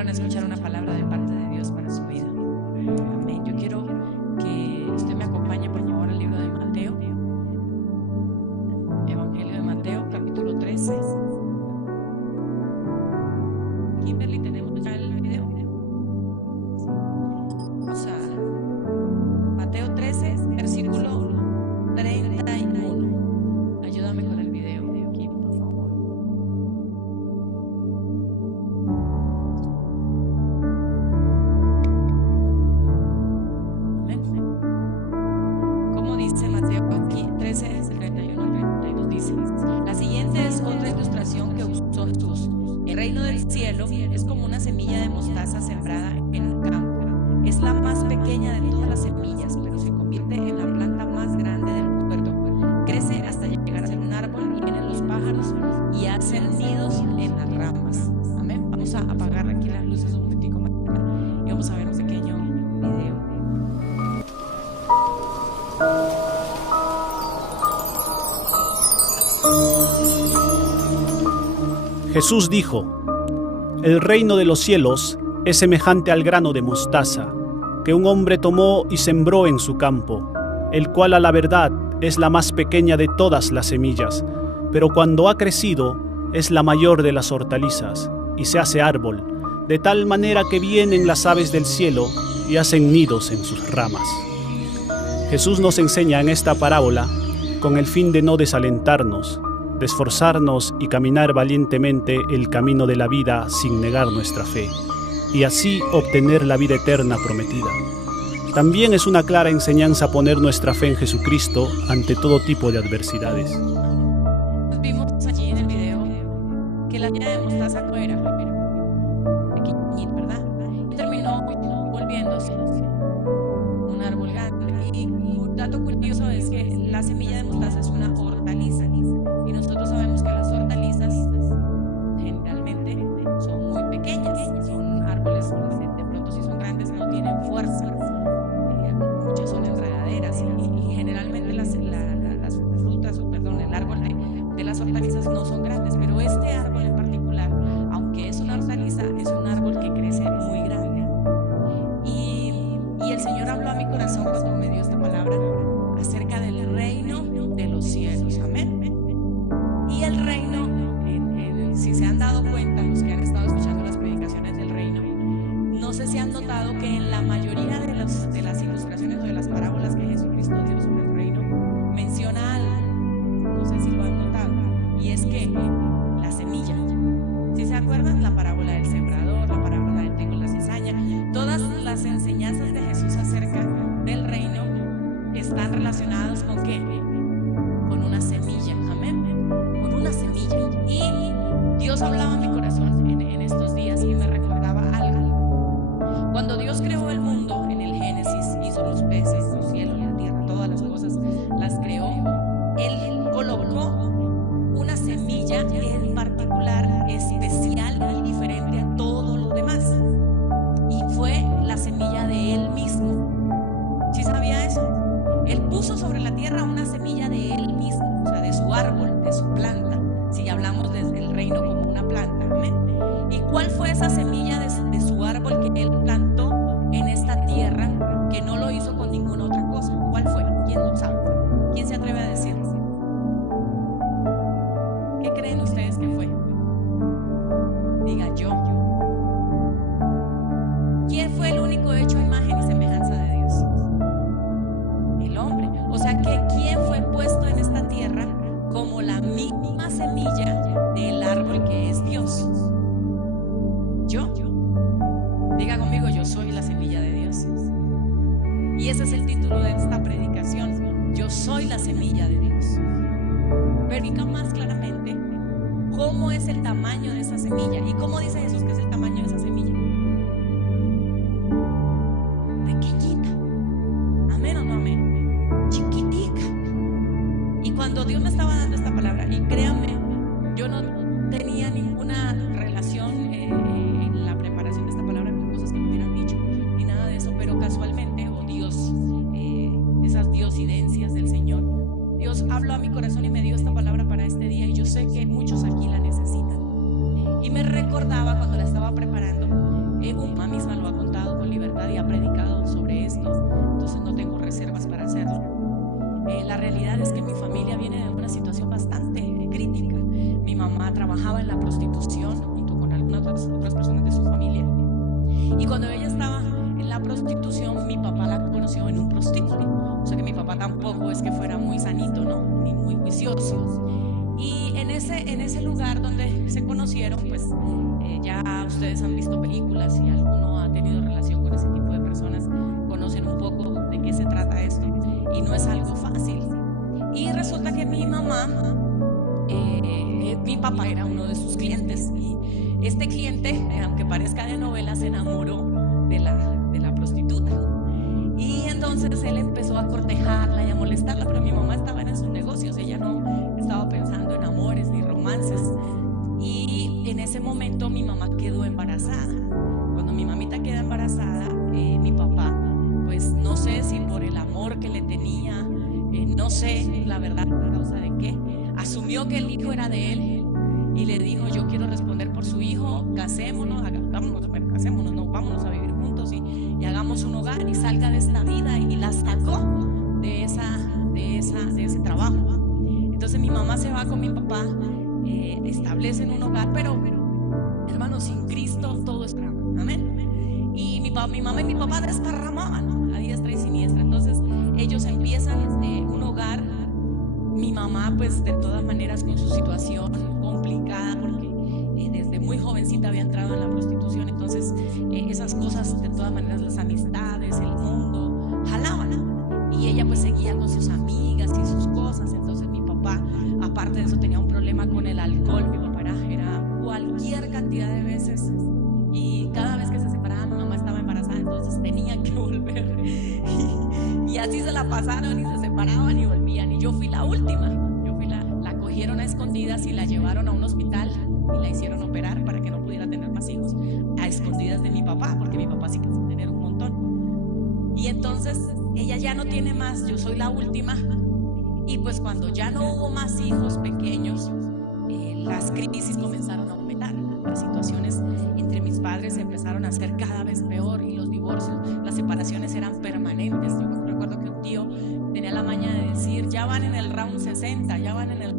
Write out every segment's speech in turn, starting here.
anhelan escuchar una palabra de parte de Dios para su vida. Amén. Yo quiero que usted me acompañe por favor al libro de Mateo, Evangelio de Mateo, capítulo 13. Kimberly, ¿tenemos ya el video? Vamos a Mateo 13, versículo 31. Ayúdame con el video, Kim, por favor. Amén. ¿Cómo dice Mateo 13, del 31 al 32? Dice: la siguiente es otra ilustración que usó Jesús. El reino del cielo es como una semilla de mostaza sembrada en un campo. Es la más pequeña de todas las semillas, pero se convierte en la planta más grande del huerto. Crece hasta llegar a ser un árbol y vienen los pájaros y hacen nidos en las ramas. Amén. Vamos a apagar aquí las luces un momentico más y vamos a ver un pequeño video. Jesús dijo: el reino de los cielos es semejante al grano de mostaza, que un hombre tomó y sembró en su campo, el cual a la verdad es la más pequeña de todas las semillas, pero cuando ha crecido es la mayor de las hortalizas, y se hace árbol, de tal manera que vienen las aves del cielo y hacen nidos en sus ramas. Jesús nos enseña en esta parábola con el fin de no desalentarnos, de esforzarnos y caminar valientemente el camino de la vida sin negar nuestra fe, y así obtener la vida eterna prometida. También es una clara enseñanza poner nuestra fe en Jesucristo ante todo tipo de adversidades. Vimos allí en el video que la semilla de mostaza no era pequeñita, ¿verdad? Y terminó volviéndose un árbol grande. Y un dato curioso es que la semilla de mostaza es una hortaliza. Y nosotros sabemos que las hortalizas generalmente son muy pequeñas, son árboles, de pronto si son grandes no tienen fuerza, muchas son enredaderas y generalmente las frutas, el árbol de las hortalizas no son grandes, pero este árbol en particular, aunque es una hortaliza, es un árbol que crece muy grande. Y el Señor habló a mi corazón cuando me dio esta palabra acerca del reino de los cielos. Amén. Y el reino, si se han dado cuenta, los que han estado escuchando las predicaciones del reino, no sé si han notado que en la mayoría de las ilustraciones o de las parábolas que Jesucristo dio sobre el reino, menciona algo, no sé si lo han notado, y es que la semilla, si se acuerdan, la parábola del sembrador, la parábola del trigo y la cizaña, todas las enseñanzas de Jesús acerca del reino están relacionadas con ¿qué? Con una semilla. Amén. Con una semilla. Y Dios hablaba a mi corazón en estos días y me recordaba algo. Cuando Dios creó el mundo en el Génesis, hizo los peces, los cielos, la tierra, todas las cosas, las creó. Él colocó una semilla en particular, especial y diferente a todo lo demás. Y fue la semilla de Él mismo. ¿Sí sabía eso? Él puso sobre la tierra una semilla de Él mismo, o sea, de su árbol, de su planta, si hablamos del reino como una planta. ¿Amén? ¿Y cuál fue esa semilla de su árbol que Él plantó en esta tierra, que no lo hizo con ninguna otra cosa? ¿Cuál fue? ¿Quién lo sabe? ¿Quién se atreve a decirlo? ¿Qué creen ustedes que fue? Diga yo. ¿Quién fue el único hecho a imagen y semejanza de Dios? El hombre. O sea que ¿quién fue puesto en esta tierra como la misma semilla del árbol que es Dios? Yo. Diga conmigo: yo soy la semilla de Dios. Y ese es el título de esta predicación: yo soy la semilla de Dios. Verifica más claramente cómo es el tamaño de esa semilla. ¿Y cómo dice Jesús que es el tamaño de esa semilla? Pequeñita. ¿Amén o no amén? Chiquitica. Y cuando Dios me estaba dando esta palabra, y créanme, yo no tenía ninguna relación en la preparación de esta palabra con cosas que me hubieran dicho, ni nada de eso, pero casualmente, o Dios, esas diosidencias del Señor, Dios habló a mi corazón y me dio esta palabra para este día, y yo sé que muchos aquí la necesitan. Y me recordaba cuando la estaba preparando Uma misma lo ha contado con libertad y ha predicado sobre esto, entonces no tengo reservas para hacerlo. La realidad es que mi familia viene de una situación bastante crítica. Mi mamá trabajaba en la prostitución junto con algunas otras personas de su familia, y cuando ella estaba en la prostitución, mi papá la conoció en un prostíbulo. O sea que mi papá tampoco es que fuera muy sanito, ¿no? Ni muy juicioso. Y en ese lugar donde se conocieron, pues ya ustedes han visto películas y alguno ha tenido relación con ese tipo de personas, conocen un poco de qué se trata esto, y no es algo fácil. Y resulta que mi mamá, mi papá era uno de sus clientes, y este cliente, aunque parezca de novela, se enamoró de la prostituta, y entonces él empezó a cortejarla y a molestarla, pero mi mamá estaba en sus negocios, ella no estaba pensando en amores ni romances. Y en ese momento mi mamá quedó embarazada. Cuando mi mamita queda embarazada, mi papá, pues no sé si por el amor que le tenía, no sé la verdad a causa de qué, asumió que el hijo era de él y le dijo: yo quiero responder por su hijo, casémonos, casémonos, no, vámonos a vivir juntos y hagamos un hogar y salga de esta vida, y la sacó de ese trabajo. Entonces mi mamá se va con mi papá, establecen un hogar, pero hermanos, sin Cristo todo es drama, amén. Y mi mamá y mi papá desparramaban a diestra y siniestra. Entonces ellos empiezan un hogar. Mi mamá, pues de todas maneras, con su situación complicada, porque desde muy jovencita había entrado en la prostitución, entonces esas cosas, de todas maneras, las amistades, el mundo jalaban, y ella pues seguía con sus amigas y sus cosas. Entonces mi papá, aparte de eso, tenía un problema con el alcohol. Mi papá era cualquier cantidad de veces, y cada vez que se separaban, mi mamá estaba embarazada, entonces tenían que volver, y así se la pasaron, y se separaban y volvían, y yo fui la última. La cogieron a escondidas y la llevaron a un hospital y la hicieron operar para que no pudiera tener más hijos, a escondidas de mi papá, porque mi papá sí quiso tener un montón. Y entonces ella ya no tiene más, yo soy la última. Y pues cuando ya no hubo más hijos pequeños, las crisis comenzaron a aumentar. Las situaciones entre mis padres se empezaron a hacer cada vez peor, y los divorcios, las separaciones eran permanentes. Yo me recuerdo que un tío tenía la maña de decir: ya van en el round 60, ya van en el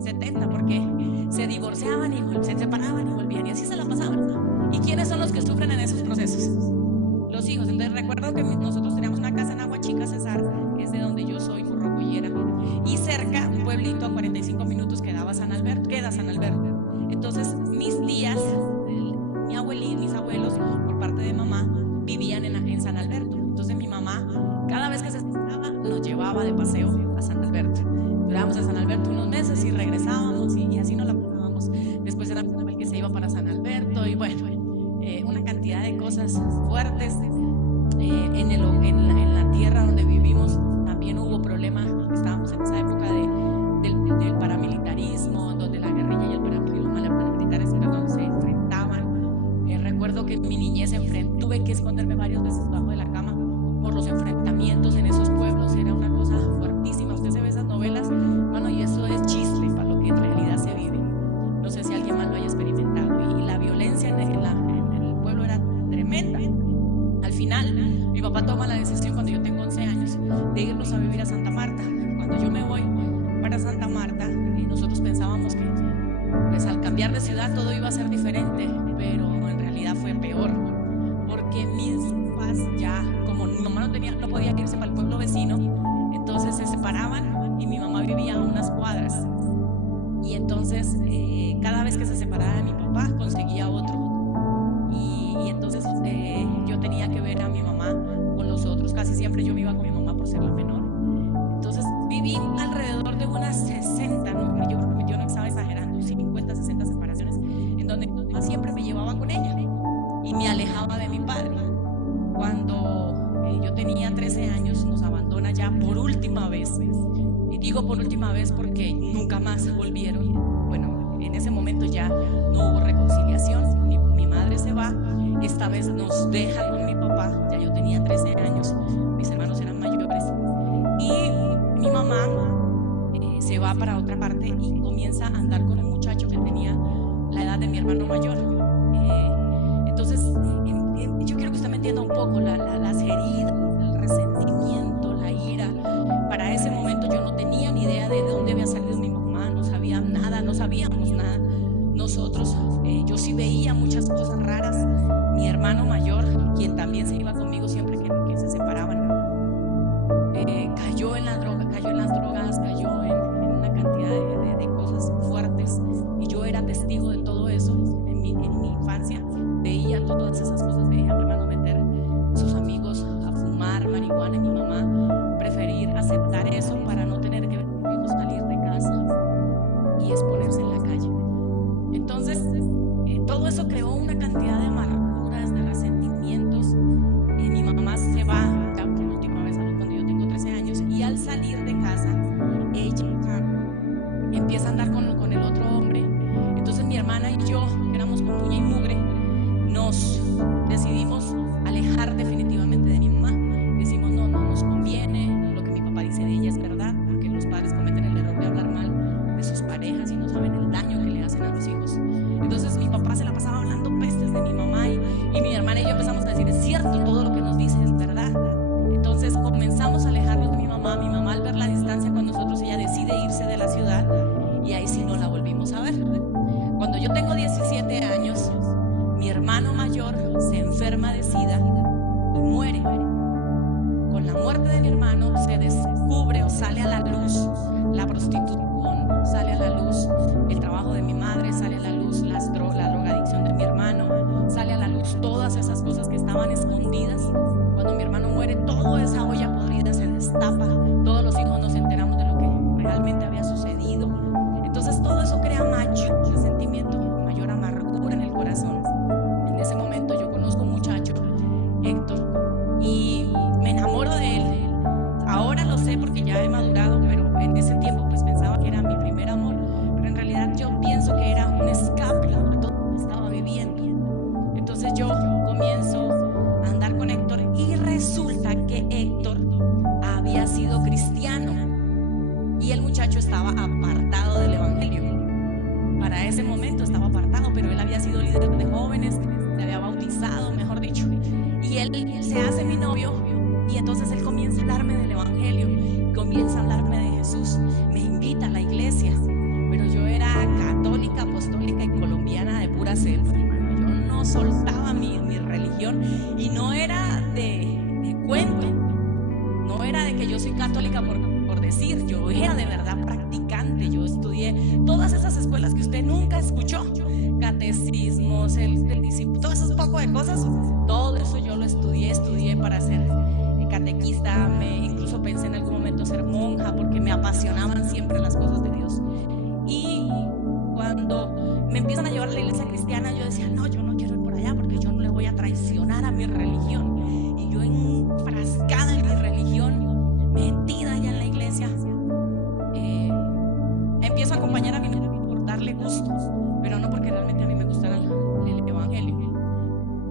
70, porque se divorciaban y se separaban y volvían, y así se la pasaban. ¿Y quiénes son los que sufren en esos procesos? Los hijos. Entonces recuerdo que nosotros teníamos una casa en Aguachica, Cesar, que es de donde yo soy, Corrocoyera, y cerca, un pueblito a 45 minutos, queda San Alberto. Entonces mis tías, mi abuelita, mis abuelos, por parte de mamá, vivían en San Alberto. Entonces mi mamá, cada vez que se estaba, nos llevaba de paseo a San Alberto. Durábamos en San Alberto unos meses y regresábamos, y así nos la pasábamos. Después era el que se iba para San Alberto, y bueno, una cantidad de cosas fuertes. En la tierra donde vivimos también hubo problemas. Estábamos en esa época del paramilitarismo, donde la guerrilla y los paramilitares, se enfrentaban. Recuerdo que en mi niñez tuve que esconderme varias veces debajo de la cama por los enfrentamientos en esos pueblos. Era una cosa fuertísima. Usted se ve esas novelas, bueno, y eso es chiste para lo que en realidad se vive. No sé si alguien más lo haya experimentado, y la violencia en el pueblo era tremenda. Al final mi papá toma la decisión, cuando yo tengo 11 años, de irnos a vivir a Santa Marta. Cuando yo me voy para Santa Marta, nosotros pensábamos que pues al cambiar de ciudad todo iba a ser diferente, pero en realidad fue peor, porque mis papás, ya como mi mamá no podía irse para el pueblo vecino, entonces se separaban, y mi mamá vivía a unas cuadras, y entonces cada vez que se separaba de mi papá conseguía otro, y entonces yo tenía que ver a mi mamá con los otros. Casi siempre yo me iba con mi mamá por ser la menor. Entonces viví alrededor de unas 60, ¿no? Yo no estaba exagerando, 50, 60 separaciones, en donde mi mamá siempre me llevaba con ella y me alejaba de mi padre. Cuando yo tenía 13 años, nos abandona ya por última vez, y digo por última vez porque nunca más volvieron. Bueno, en ese momento ya no hubo reconciliación. Mi madre se va, esta vez nos deja con mi papá. Ya yo tenía 13 años, mis hermanos eran mayores, y mi mamá se va para otra parte y comienza a andar con un muchacho que tenía la edad de mi hermano mayor. Entonces Y yo quiero que usted me entienda un poco las heridas, el resentimiento, la ira. Para ese momento yo no tenía ni idea de dónde había salido mi mamá, no sabía nada, no sabíamos nada. Nosotros, yo sí veía muchas cosas raras. Mi hermano mayor, quien también se iba conmigo siempre que se separaban, cayó en las drogas, cayó en una cantidad de cosas fuertes, y yo era testigo de todo eso. En mi infancia veía todas esas cosas, veía a mi hermano meter a sus amigos a fumar marihuana, y mi mamá preferir aceptar eso para no tener que ver a mi hijo salir de casa y exponerse en la calle. Entonces, todo eso creó una cantidad de amarguras, de resentimientos. Mi mamá se va ya por última vez cuando yo tengo 13 años, y al salir de casa ella empieza a andar con el otro hombre. Entonces mi hermana y yo, que éramos como uña y mugre, nos decidimos alejar definitivamente de mi mamá. Decimos, no nos conviene, lo que mi papá dice de ella es verdad, porque los padres cometen el error de hablar mal de sus parejas y no saben el daño que le hacen a los hijos. Entonces mi papá se la pasaba hablando pestes de mi mamá, y mi hermana y yo empezamos a decir, es cierto, todo lo que nos dice es verdad. Entonces comenzamos a alejarnos de mi mamá. Mi mamá, al ver la distancia con nosotros, ella decide irse de la ciudad, y ahí sí no la volvimos a ver. Cuando yo tengo 17 años, mi hermano mayor se enferma de SIDA y muere. Con la muerte de mi hermano se descubre o sale a la luz la prostitución, sale a la luz el trabajo de mi madre, sale a la luz la drogadicción de mi hermano, sale a la luz todas esas cosas que estaban escondidas. Cuando mi hermano muere, toda esa olla podrida se destapa. Todos los hijos nos enteramos de lo que realmente había sucedido. Entonces todo eso crea mayor resentimiento, mayor amargura en el corazón. En ese momento yo conozco a un muchacho, Héctor, y me enamoro de él. Ahora lo sé porque ya he madurado, pero en ese tiempo pues pensaba que era mi primer amor. Pero en realidad yo pienso que era un escape a todo lo que estaba viviendo. Entonces yo comienzo a andar con Héctor, y resulta que Héctor había sido cristiano, y el muchacho estaba apartado del evangelio. Para ese momento estaba apartado, pero él había sido líder de jóvenes, se había bautizado, mejor dicho, y él se hace mi novio. Y entonces él comienza a hablarme del evangelio, comienza a hablarme de Jesús, me invita a la iglesia. Pero yo era católica, apostólica y colombiana de pura cepa. Yo no soltaba mi religión, y no era de cuento, no era de que yo soy católica por decir. Yo era de verdad practicante. Yo estudié todas esas escuelas que usted nunca escuchó, catecismos, el discípulo, todas esas poco de cosas. Todo eso yo lo estudié para ser catequista. Incluso pensé en algún momento ser monja, porque me apasionaban siempre las cosas de Dios. Y cuando me empiezan a llevar a la iglesia cristiana, yo decía, no, yo no quiero ir por allá, porque yo no le voy a traicionar a mi religión. Y yo enfrascada en mi religión, metida allá en la iglesia, empiezo a acompañar a mi novio por darle gusto, pero no porque realmente a mí me gustara el evangelio.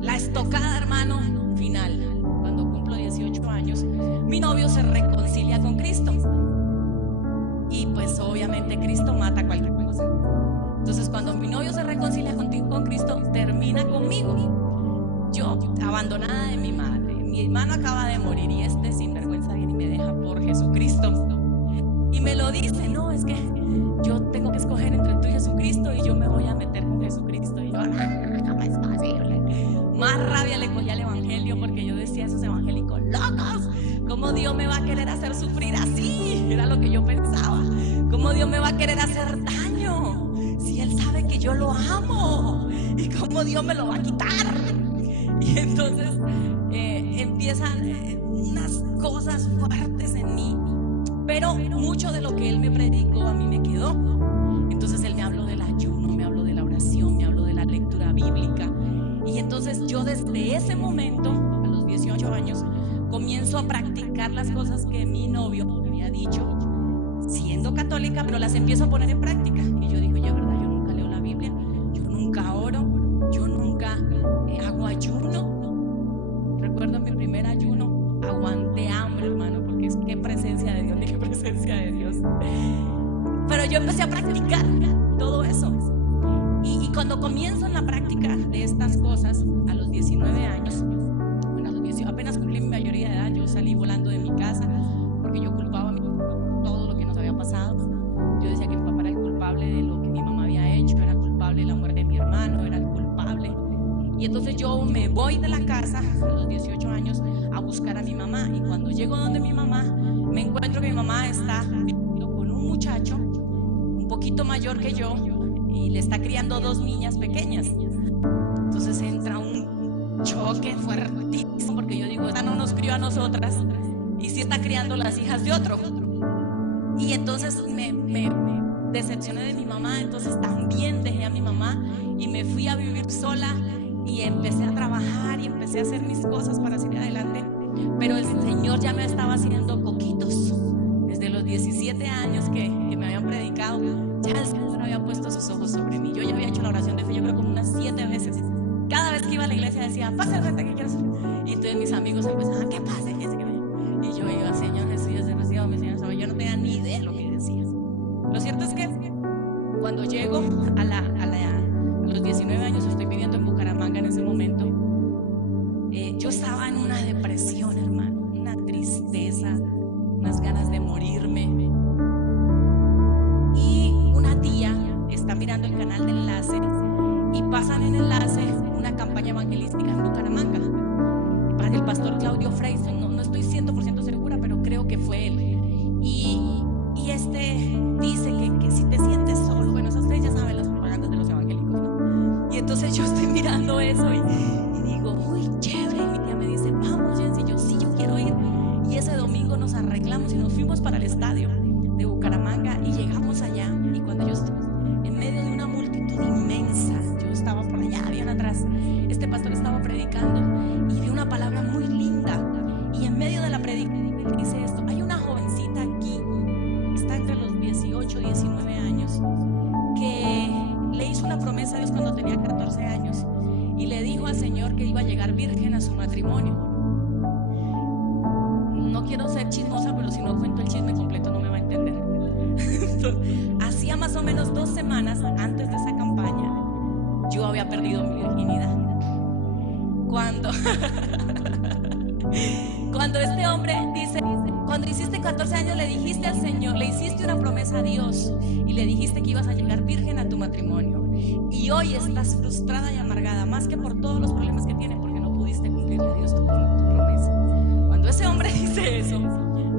La estocada, hermano, final. Cuando cumplo 18 años, mi novio se reconcilia con Cristo, y pues obviamente Cristo mata cualquier cosa. Entonces cuando mi novio se reconcilia con Cristo, termina conmigo. Yo abandonada de mi madre, mi hermano acaba de morir, y este sinvergüenza viene y me deja por Jesucristo, y me lo dice, no, es que yo tengo que escoger entre tú y Jesucristo, y yo me voy a meter con Jesucristo. Y yo, no es posible. Más rabia le cogí al evangelio, porque yo decía, esos evangélicos locos, ¿cómo Dios me va a querer hacer sufrir así? Era lo que yo pensaba. ¿Cómo Dios me va a querer hacer daño si Él sabe que yo lo amo? ¿Y cómo Dios me lo va a quitar? Y entonces empiezan unas cosas fuertes en mí, pero mucho de lo que Él me predicó a mí me quedó. Entonces Él me habló del ayuno, me habló de la oración, me habló de la lectura bíblica. Y entonces yo desde ese momento, a los 18 años, comienzo a practicar las cosas que mi novio me había dicho, siendo católica, pero las empiezo a poner en práctica. Y yo digo, ya verdad, yo nunca leo la Biblia, yo nunca oro, yo nunca hago ayuno. Recuerdo mi primer ayuno, aguanté hambre, hermano, porque es que presencia de Dios, ni qué presencia de Dios. Pero yo empecé a practicar todo eso. Y cuando comienzo en la práctica de estas cosas, a los 19 años, apenas cumplí mi mayoría de edad, yo salí volando de mi casa porque yo culpaba a mi papá por todo lo que nos había pasado. Yo decía que mi papá era el culpable de lo que mi mamá había hecho, era el culpable de la muerte de mi hermano, era el culpable. Y entonces yo me voy de la casa a los 18 años a buscar a mi mamá, y cuando llego donde mi mamá, me encuentro que mi mamá está viviendo con un muchacho un poquito mayor que yo y le está criando dos niñas pequeñas. Entonces entra un choque fuertísimo porque yo digo, esta no nos crió a nosotras y sí está criando las hijas de otro. Y entonces me decepcioné de mi mamá, entonces también dejé a mi mamá y me fui a vivir sola y empecé a trabajar y empecé a hacer mis cosas para seguir adelante. Pero el Señor ya me estaba haciendo coquitos. Desde los 17 años que me habían predicado, ya el Señor había puesto sus ojos sobre mí. Yo ya había hecho la oración de fe, yo creo como unas 7 veces. Cada vez que iba a la iglesia decía, pasa al frente, ¿qué quieres hacer? Y entonces mis amigos empezaban, ¿qué pasa? ¿Qué es? Y yo iba, Señor Jesús, yo te recibo, mi Señor. Yo no tenía ni idea de lo que decía. Lo cierto es que cuando llego a los 19 años, estoy viviendo en Bucaramanga en ese momento, yo estaba en una depresión, hermano, una tristeza, unas ganas de morirme. Y una tía está mirando el canal de Enlace y pasan en Enlace una campaña evangelística en Bucaramanga. El pastor Claudio Freison, no estoy 100% segura, pero creo que fue él. Y este dice que si te sientes solo, bueno, esas ustedes ya saben las propagandas de los evangélicos, ¿no? Y entonces yo estoy mirando eso y digo, uy, chévere. Y mi tía me dice, vamos, Jensi. Y yo, sí, yo quiero ir. Y ese domingo nos arreglamos y nos fuimos para el estadio de Bucaramanga y llegamos allá. Y cuando yo estuve en medio de una multitud inmensa, yo estaba por allá, bien atrás, este pastor estaba predicando y dio una palabra muy linda. Y en medio de la predicación él dice esto: hay una jovencita aquí, está entre los 18 y 19 años, que le hizo una promesa a Dios cuando tenía 14 años y le dijo al Señor que iba a llegar virgen a su matrimonio. No quiero ser chismosa, pero si no cuento el chisme completo no me va a entender. Hacía más o menos 2 semanas antes de esa campaña yo había perdido mi virginidad. Cuando este hombre dice, cuando hiciste 14 años le dijiste al Señor, le hiciste una promesa a Dios y le dijiste que ibas a llegar virgen a tu matrimonio, y hoy estás frustrada y amargada, más que por todos los problemas que tienes, porque no pudiste cumplirle a Dios tu promesa. Cuando ese hombre dice eso,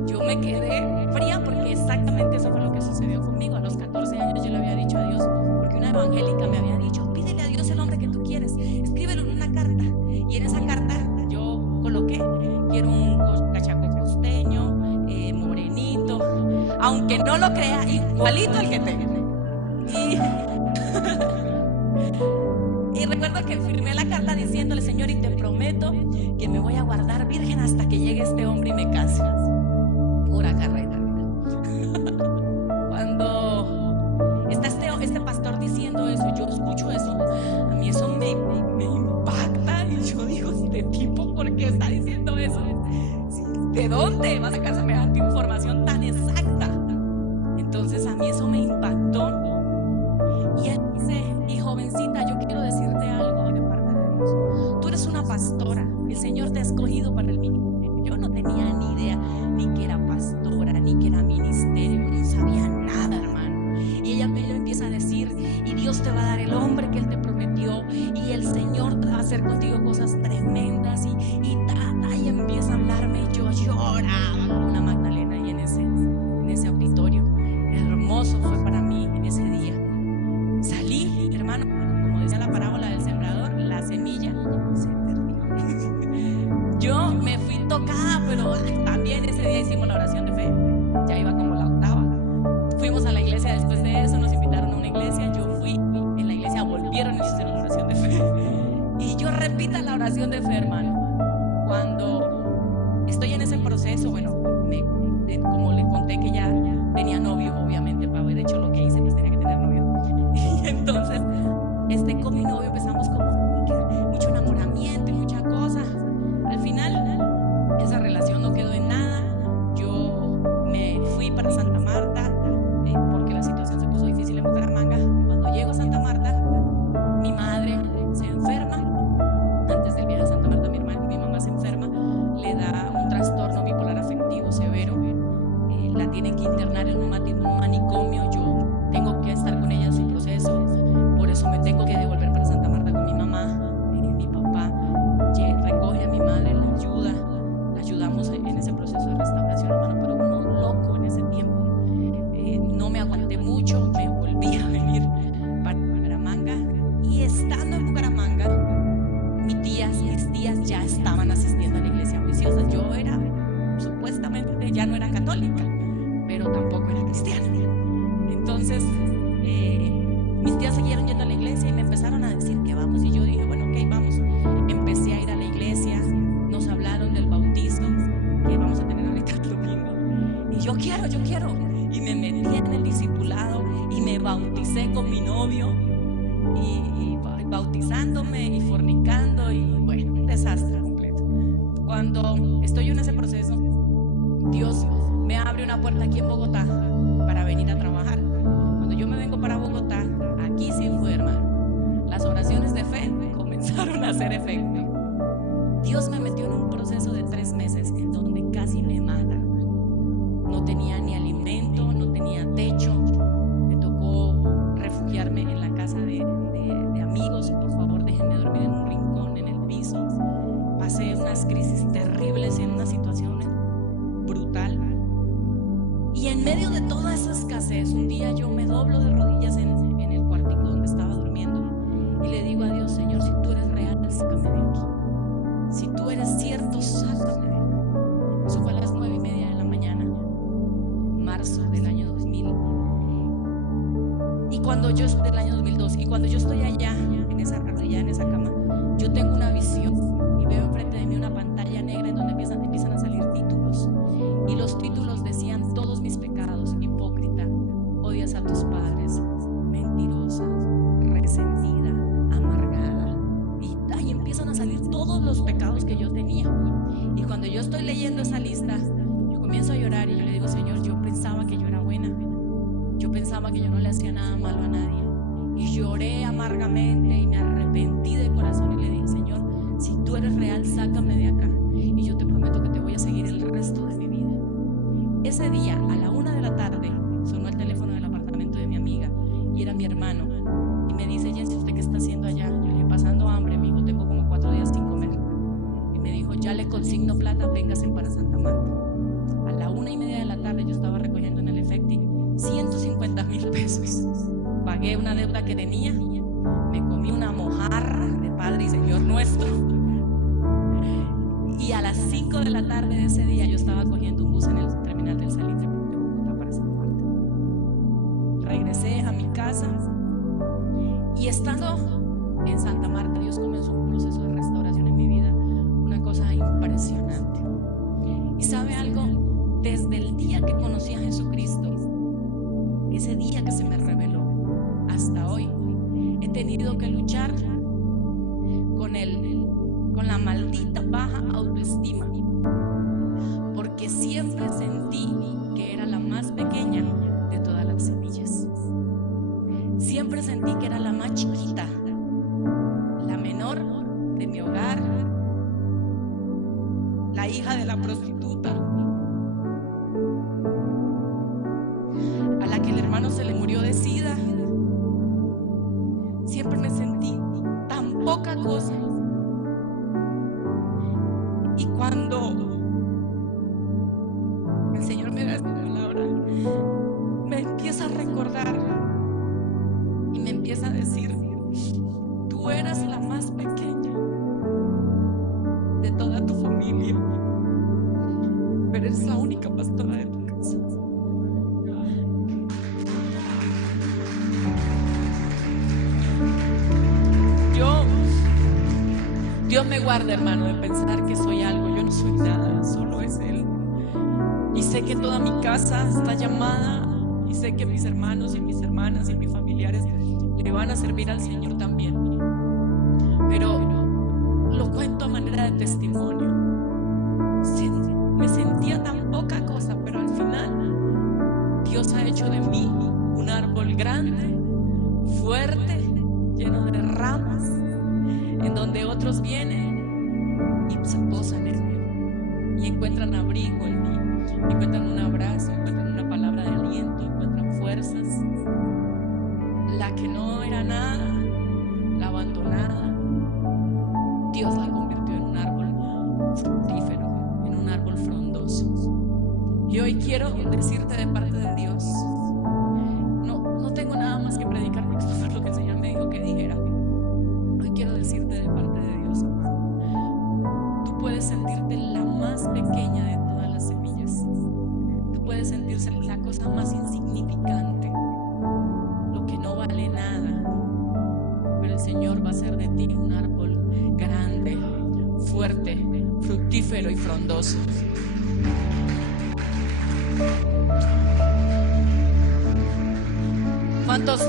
yo me quedé fría, porque exactamente eso fue lo que sucedió conmigo. A los 14 años yo le había dicho a Dios, porque una evangélica me había dicho, pídele a Dios el hombre que tú quieres, escríbelo en una carta. Y en esa carta yo coloqué, quiero un cachaco costeño, morenito, aunque no lo crea, igualito al que tengo. Y recuerdo que firmé la carta diciéndole, Señor, y te prometo que me voy a guardar virgen hasta que llegue este hombre y me case. Pura carrera. Cuando está este pastor diciendo eso, yo escucho eso, a mí eso me impacta. Y yo digo, este tipo, ¿por qué está diciendo eso? ¿De dónde va a sacar semejante información tan exacta? Entonces a mí eso me impactó. Y él dice, y jovencita, yo quiero decirte algo de parte de Dios. Tú eres una pastora, el Señor te ha escogido para el ministerio. Yo no tenía ni idea ni que era pastora, ni que era ministerio, no sabía nada, hermano. Y ella me empieza a decir, y Dios te va a dar el hombre que Él te prometió, y el Señor va a hacer contigo cosas tremendas, y empieza a hablarme, y yo lloraba como una Magdalena ahí en ese auditorio. Hermoso fue para mí en ese día. Salí, hermano, como decía la parábola del sembrador, la semilla se perdió. Yo me fui tocada, pero también ese día hicimos la oración de fe. Ya iba como la 8ª. Fuimos a la iglesia después de eso, nos invitaron a una iglesia, yo fui, en la iglesia volvieron y hicieron la oración de fe. Y yo repito la oración de fe, hermano. Cuando estoy en ese proceso, bueno, como le conté que ya tenía novio, obviamente para haber hecho lo que hice, pues tenía que tener novio. Y entonces, con mi novio empezamos como mucho enamoramiento y mucha cosa. Al final, esa relación no quedó en nada. Yo me fui para Santa Marta, porque la situación se puso difícil en Bucaramanga. Cuando llego a Santa Marta, mi madre se enferma. Antes del viaje a Santa Marta, mi mamá se enferma. casándome y fornicando y bueno, un desastre completo. Cuando estoy en ese proceso, Dios me abre una puerta aquí en Bogotá para venir a trabajar. Cuando yo me vengo para Bogotá, aquí sí fue, hermano, las oraciones de fe comenzaron a hacer efecto. Dios me metió en un proceso de 3 meses en donde casi me mata. No tenía ni alimento, no tenía techo. Me tocó refugiarme en la casa de amigos. Por favor, déjenme dormir en un rincón, en el piso. Pasé unas crisis terribles en una situación brutal. Y en medio de toda esa escasez, un día yo me doblo de rodillas en el cuartico donde estaba durmiendo y le digo a Dios: Señor, si tú eres real, sácame de aquí. Si tú eres cierto, sácame de acá. Eso fue a las 9:30 de la mañana, marzo del año 2000. Y cuando yo del año 2002, y cuando yo estoy allá en esa cama, yo tengo una visión y veo enfrente de mí una pantalla negra en donde empiezan a salir títulos. Y los títulos decían: todos mis pecados, hipócrita, odias a tus padres, mentirosa, resentida, amargada. Y ahí empiezan a salir todos los pecados que yo tenía. Y cuando yo estoy leyendo esa lista, yo comienzo a llorar y yo le digo: Señor, yo pensaba que yo era buena. Yo pensaba que yo no le hacía nada malo a nadie. Y lloré amargamente y me arrepentí de corazón y le dije: Señor, si tú eres real, sácame de acá. Y yo te prometo que te voy a seguir el resto de mi vida. Ese día, a la 1 de la tarde, sonó el teléfono del apartamento de mi amiga y era mi hermano. Y me dice: Jessy, ¿usted qué está haciendo allá? Yo le dije: pasando hambre, mi hijo, tengo como 4 días sin comer. Y me dijo: ya le consigno plata, véngase para Santa Marta. A la 1:30 de la tarde yo estaba recogiendo en el Efecti 150,000 pesos. Pagué una deuda que tenía, me comí una mojarra de Padre y Señor Nuestro. Y a las 5 de la tarde de ese día yo estaba cogiendo un bus en el terminal del Salitre de Bogotá para Santa Marta. Regresé a mi casa y estando en Santa Marta, Dios comenzó un proceso de restauración en mi vida, una cosa impresionante. Y ¿sabe algo? Desde el día que conocí a Jesucristo, ese día que se me reveló, hasta hoy, he tenido que luchar con la maldita baja autoestima, porque siempre sentí que era la más pequeña de todas las semillas. Siempre sentí que era la más chiquita, la menor de mi hogar, la hija de la prostituta, a la que el hermano se le murió de SIDA. Siempre me sentí tan poca cosa. Y cuando el Señor me da esta palabra, me empieza a recordar y me empieza a decir: tú eras la más pequeña de toda tu familia, pero eres la única pastora de tu casa. Dios me guarda, hermano, de pensar que soy algo. Yo no soy nada, solo es Él. Y sé que toda mi casa está llamada, y sé que mis hermanos y mis hermanas y mis familiares le van a servir al Señor también. Pero lo cuento a manera de testimonio. Me sentía tan poca cosa, pero al final Dios ha hecho de mí un árbol grande, fuerte, lleno de ramas, en donde otros vienen y se posan en él y encuentran abrigo en mí, encuentran un abrazo, encuentran una palabra de aliento, encuentran fuerzas. La que no era nada, la abandonada, Dios la convirtió en un árbol fructífero, en un árbol frondoso. Y hoy quiero decirte de parte de Dios, no tengo nada más que predicar, porque esto fue lo que el Señor me dijo que dijera. Hoy quiero decirte de parte de Dios, amado, tú puedes sentirte la más pequeña de todas las semillas. Tú puedes sentirse la cosa más insignificante, lo que no vale nada, pero el Señor va a hacer de ti un árbol grande, fuerte, fructífero y frondoso. ¿Cuántos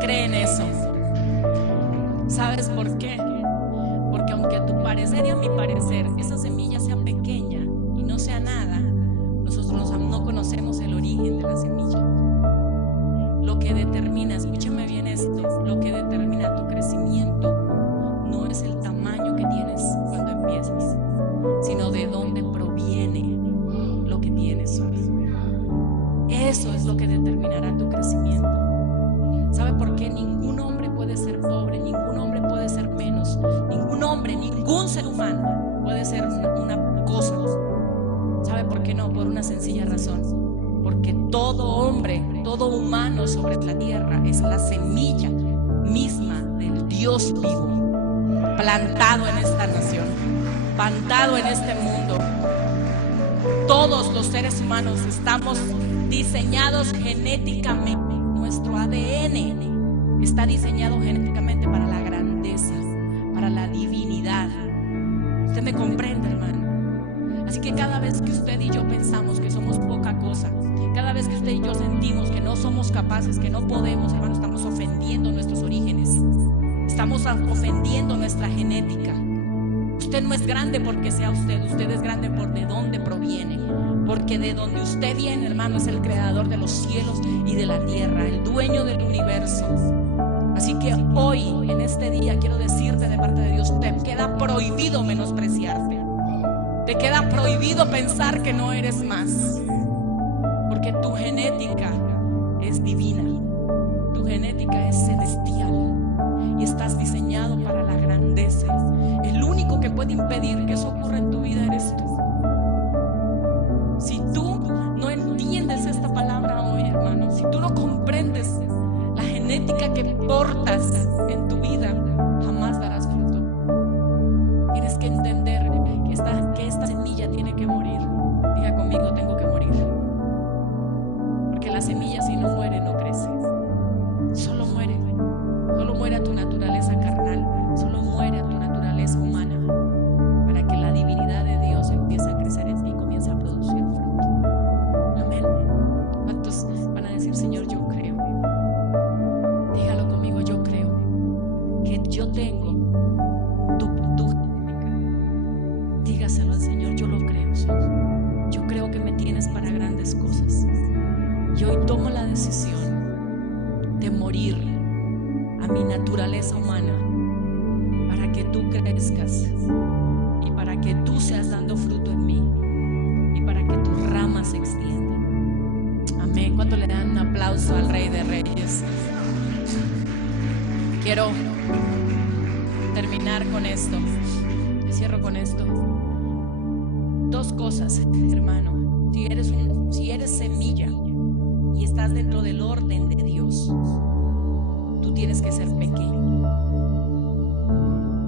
creen eso? ¿Sabes por qué? Porque aunque a tu parecer y a mi parecer esa semilla sea pequeña y no sea nada, nosotros no conocemos el origen de la semilla. Lo que determina, escúchame bien esto, lo que determina tu crecimiento no es el tamaño que tienes cuando empiezas, sino de dónde proviene lo que tienes hoy. Eso es lo que determinará tu crecimiento. ¿Sabe por qué? Ningún hombre puede ser pobre, ningún hombre puede ser menos, ningún hombre, ningún ser humano puede ser una cosa. ¿Sabe por qué no? Por una sencilla razón. Porque todo hombre, todo humano sobre la tierra es la semilla misma del Dios vivo, plantado en esta nación, plantado en este mundo. Todos los seres humanos estamos diseñados genéticamente. Nuestro ADN está diseñado genéticamente para la grandeza, para la divinidad. Usted me comprende, hermano. Así que cada vez que usted y yo pensamos que somos poca cosa, cada vez que usted y yo sentimos que no somos capaces, que no podemos, hermano, estamos ofendiendo nuestros orígenes, estamos ofendiendo nuestra genética. Usted no es grande porque sea usted, usted es grande por de dónde proviene. Porque de donde usted viene, hermano, es el creador de los cielos y de la tierra, el dueño del universo. Así que hoy, en este día, quiero decirte de parte de Dios, te queda prohibido menospreciarte. Te queda prohibido pensar que no eres más. Porque tu genética es divina, tu genética es celestial y estás diseñado para la grandeza. El único que puede impedir que eso ocurra en tu vida eres tú. Si tú no entiendes esta palabra hoy, hermano, si tú no comprendes la genética que portas en tu vida, jamás darás fruto. Tienes que entender que esta semilla tiene que morir. Diga conmigo, tengo que morir. Porque la semilla, si no muere, no crece. Solo muere a tu naturaleza carnal, solo muere a tu naturaleza humana, para que la divinidad de Dios empiece a crecer en ti y comience a producir fruto. Amén. ¿Cuántos van a decir, Señor, yo creo? Dígalo conmigo, yo creo que yo tengo tu genética. Dígaselo al Señor, yo lo creo, Señor. Yo creo que me tienes para grandes cosas. Y hoy tomo la decisión de morir a mi naturaleza humana para que tú crezcas y para que tú seas dando fruto en mí y para que tus ramas se extiendan. Amén. ¿Cuánto le dan un aplauso al Rey de Reyes? Quiero terminar con esto. Cierro con esto. Dos cosas, hermano. Si eres semilla y estás dentro del orden de Dios, tú tienes que ser pequeño.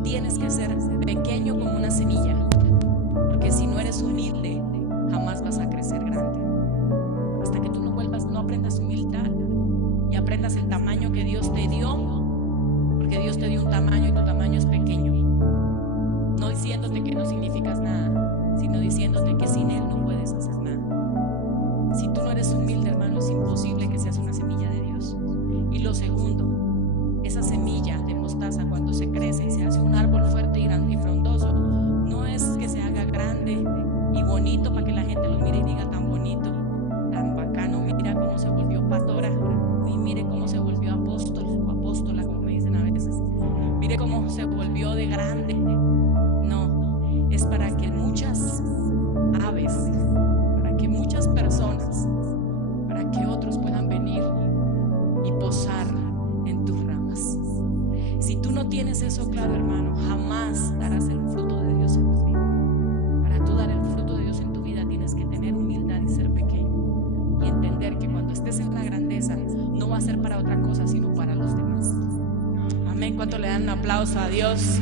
Tienes que ser pequeño como una semilla, porque si no eres humilde, jamás vas a crecer grande. Hasta que tú no aprendas humildad y aprendas el tamaño que Dios te dio, porque Dios te dio un tamaño y tu tamaño es pequeño. No diciéndote que no significas nada, sino diciéndote que sin Él no puedes hacer nada. Si tú no eres humilde, hermano, es imposible que seas una semilla de Dios. Y lo segundo, esa semilla de mostaza, cuando se crece y se hace un árbol fuerte y grande y frondoso, no es que se haga grande y bonito para que la gente lo mire y diga tan bonito, tan bacano, mira cómo se volvió pastora, y mire cómo se volvió apóstol o apóstola, como me dicen a veces, mire cómo se volvió de grande. No, es para que muchas aves, para que muchas personas, para que otros puedan venir y posar en tus ramas. Si tú no tienes eso claro, hermano, jamás darás el fruto de Dios en tu vida. Para tú dar el fruto de Dios en tu vida tienes que tener humildad y ser pequeño y entender que cuando estés en la grandeza no va a ser para otra cosa sino para los demás. Amén. ¿Cuánto le dan un aplauso a Dios?